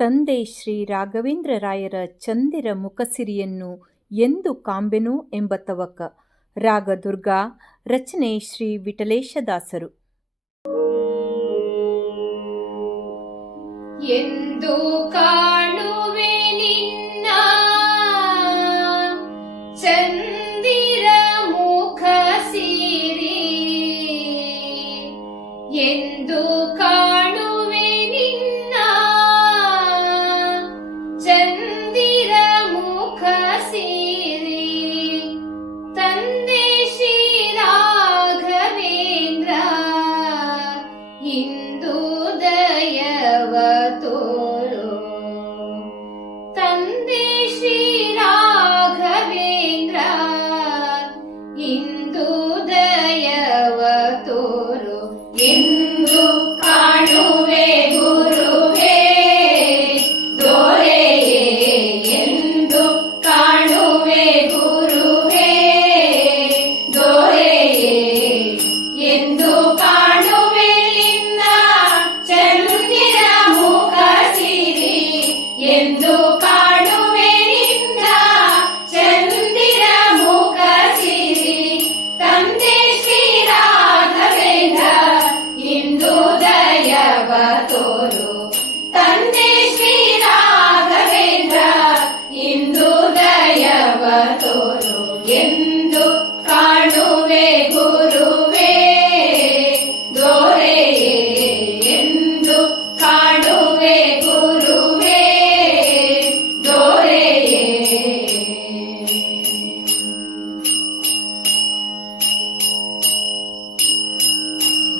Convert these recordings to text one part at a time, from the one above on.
ತಂದೆ ಶ್ರೀ ರಾಘವೇಂದ್ರ ರಾಯರ ಚಂದಿರ ಮುಖಸಿರಿಯನ್ನು ಎಂದು ಕಾಂಬೆನು ಎಂಬ ತವಕ. ರಾಗ ದುರ್ಗಾ. ರಚನೆ ಶ್ರೀ ವಿಠಲೇಶದಾಸರು. ಎಂದು ಕಾಣುವೆ ನಿನ್ನ ಚಂದಿರ ಮುಖ ಸಿರಿ, ಎಂದು ಕಾಣುವೆ ನಿನ್ನ ಚಂದಿರ ಮುಖ ಸಿರಿ. ತಂದೆ ಶ್ರೀ ರಾಘವೇಂದ್ರ ಇಂದು ದಯವ ತೋರು. ತಂದೆ ಶ್ರೀ ರಾಘವೇಂದ್ರ ಇಂದು ದಯವ ತೋರು. ಎಂದು ಕಾಣುವೆ ಗುರುವೇ ದೊರೆಯೇ, ಎಂದು ಕಾಣುವೆ ಗುರುವೇ ದೊರೆಯೇ, ಎಂದು ಕಾಣುವೆ ನಿನ್ನ ಚಂದಿರ ಮುಖ ಸಿರಿ, ಎಂದು ಕಾಣುವೆ ನಿನ್ನ ಚಂದಿರ ಮುಖ ಸಿರಿ. ತಂದೆ ಶ್ರೀ ರಾಘವೇಂದ್ರ ಇಂದು ದಯವ ತೋರು. ತಂದೆ ಶ್ರೀ ರಾಘವೇಂದ್ರ ಇಂದು ದಯವ ತೋರು. ಎಂದು ಕಾಣುವೆ ಗುರುವೇ ದೊರೆಯೇ, ಎಂದು ಕಾಣುವೆ ಗುರುವೇ ದೊರೆಯೇ.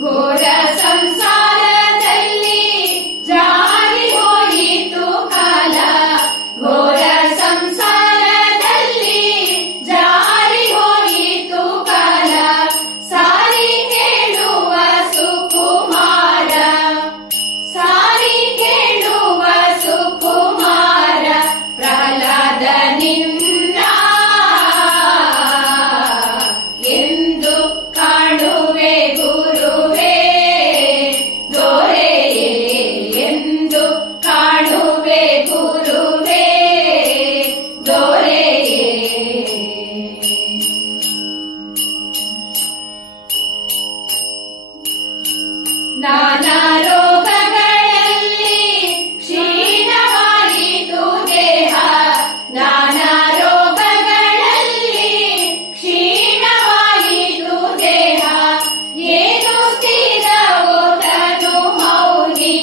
ಘೋರ ಸಂಸಾರದಲ್ಲಿ ಜಾರಿ ಹೋಯಿತು ಕಾಲ, ಘೋರ ಸಂಸಾರದಲ್ಲಿ ಜಾರಿ ಹೋಯಿತು ಕಾಲ. ಸಾರಿ ಕೇಳುವ ಸುಕುಮಾರ, ಸಾರಿ ಕೇಳುವ ಸುಕುಮಾರ ಪ್ರಹ್ಲಾದ ನಿನ್ನ ಎಂದು ಕಾಣುವೆ ಗುರುವೇ ದೊರೆಯೇ, ಎಂದು ಕಾಣುವೆ ಗುರುವೇ ದೊರೆಯೇ. ನಾನಾ ರೋಗಗಳಲ್ಲಿ ಕ್ಷೀಣವಾಯಿತು ದೇಹ, ನಾನಾ ರೋಗಗಳಲ್ಲಿ ಕ್ಷೀಣವಾಯಿತು ದೇಹ. ಏನು ಸ್ಥಿರವೋ ತನು ಮೌನಿ,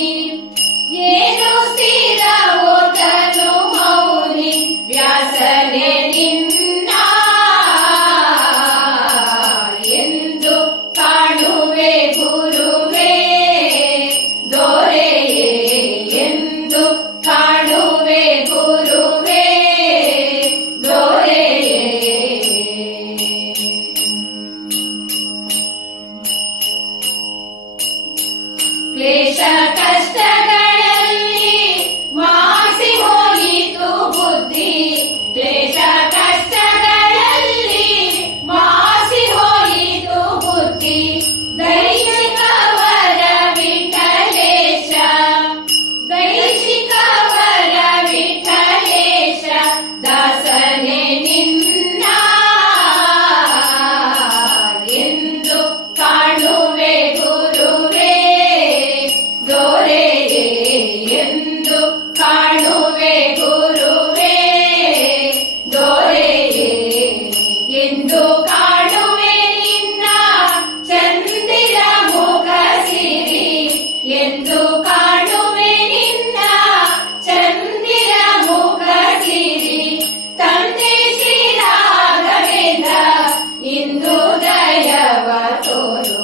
ಏನು ಸ್ಥಿರವೋ ತನು ಮೌನಿ. ವ್ಯಾಸನೆ ನಿನ್ನ ಎಂದು ಕಾಣುವೆ ಗುರುವೇ ದೊರೆಯೇ, ಎಂದು ಕಾಣುವೆ ಗುರುವೇ ದೊರೆಯೇ. ಕ್ಲೇಶ ಕಷ್ಟಗಳಲ್ಲಿ ಮಾಸಿ ಹೋಯಿತು ಬುದ್ಧಿ, ಕ್ಲೇಶ ಕಷ್ಟಗಳಲ್ಲಿ ಮಾಸಿ ಹೋಯಿತು ಬುದ್ಧಿ. ದೈಹಿಕವರ ವಿಠಲೇಶ, ದೈಹಿಕವರ ವಿಠಲೇಶ ದಾಸನೆ ನಿನ್ನ ಎಂದು ಕಾಣುವೆ ಗುರುವೇ ದೊರೆಯೇ, ಎಂದು ಕಾಣುವೆ ಗುರುವೇ ದೊರೆಯೇ. ಎಂದು ಕಾಣುವೆ ನಿನ್ನ ಚಂದಿರ ಮುಖ ಸಿರಿ, ಎಂದು ಕಾಣುವೆ ನಿನ್ನ ಚಂದಿರ ಮುಖ ಸಿರಿ. ತಂದೆ ಶ್ರೀ ರಾಘವೇಂದ್ರ ಇಂದು ದಯವ ತೋರು.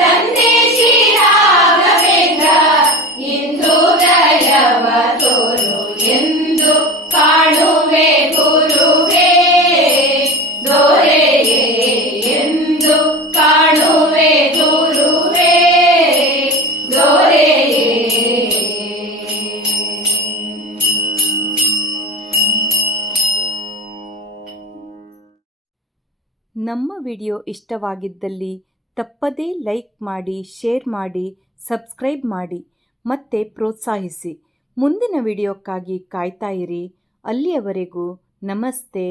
ತಂದೆ ಶ್ರೀ ರಾಘವೇಂದ್ರ ಇಂದು ದಯವ ತೋರು. ಎಂದು ಕಾಣುವೆ ಗುರುವೇ ದೊರೆಯೇ, ಎಂದು ಕಾಣುವೆ ಗುರುವೇ ದೊರೆಯೇ. ನಮ್ಮ ವಿಡಿಯೋ ಇಷ್ಟವಾಗಿದ್ದಲ್ಲಿ ತಪ್ಪದೇ ಲೈಕ್ ಮಾಡಿ, ಶೇರ್ ಮಾಡಿ, ಸಬ್ಸ್ಕ್ರೈಬ್ ಮಾಡಿ ಮತ್ತು ಪ್ರೋತ್ಸಾಹಿಸಿ. ಮುಂದಿನ ವಿಡಿಯೋಕ್ಕಾಗಿ ಕಾಯ್ತಾ ಇರಿ. ಅಲ್ಲಿಯವರೆಗೂ ನಮಸ್ತೆ.